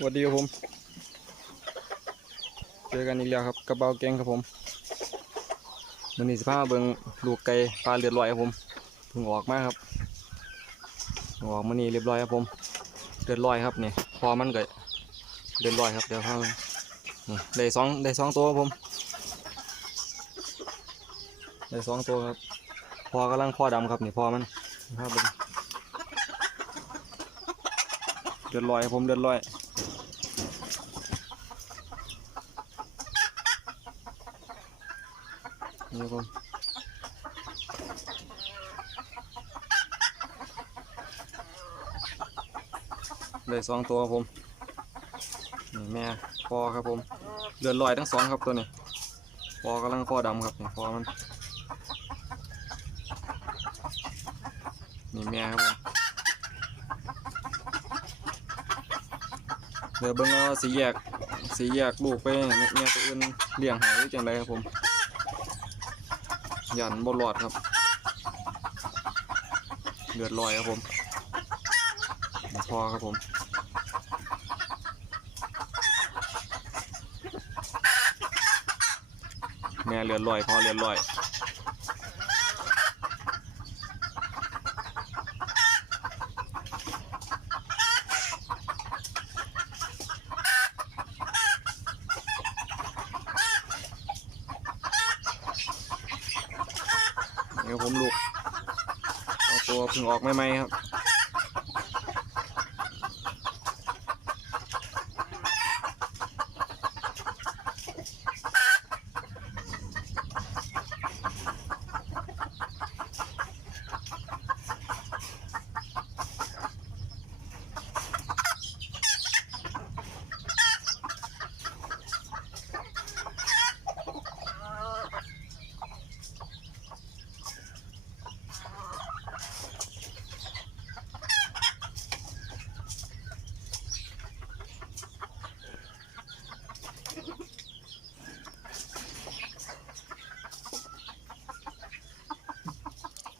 สวัสดีครับผม เจอกันอีกแล้วครับกระเป๋าแกงครับผมมันนี้สิพามาเบิ่งลูกไก่ปลาเลือดลอยครับผมเพิ่งออกมาครับออกมานี่เรียบร้อยครับผมเลือดลอยครับนี่พอมันก็เลือดลอยครับเดี๋ยวพามานี่ได้สองได้สองตัวครับผมได้สองตัวครับพอกำลังพ่อดำครับนี่พอมันภาพเบิ่งเลือดลอยครับผมเลือดลอย นี่ครับได้สองตัวครับผม นี่แม่พอครับผมเลือดลอยทั้งสองครับตัวนี้พอกำลังคอดำครับนี่อมัน นี่แม่ครับผมเดี๋ยวเบิ่งเอาสีแยกสีแยกลูกไปแม่ตัวอื่นเลี้ยงหายจังไรครับผม ยันบนหลอดครับเดือดลอยครับผมพอครับผมแม่เลือดลอยพอเลือดลอย เดี๋ยวผมลูกเอาตัวเพึ่งออกใหม่ๆครับ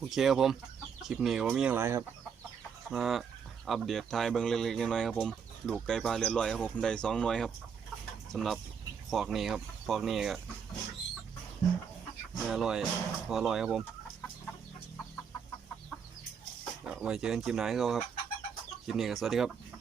โอเคครับผมคลิปนี้ก็บ่มีอย่างไรครับ มาอัปเดตทายเบิ้งเล็กๆน้อยๆครับผมลูกไก่ปลาเรือลอยครับผมได้สองหน่วยครับสำหรับฟอกนี้ครับฟอกนี้ก็แม่ลอยพอลอยครับผมไว้เจอกันคลิปไหนก็ครับคลิปนี้ก็สวัสดีครับ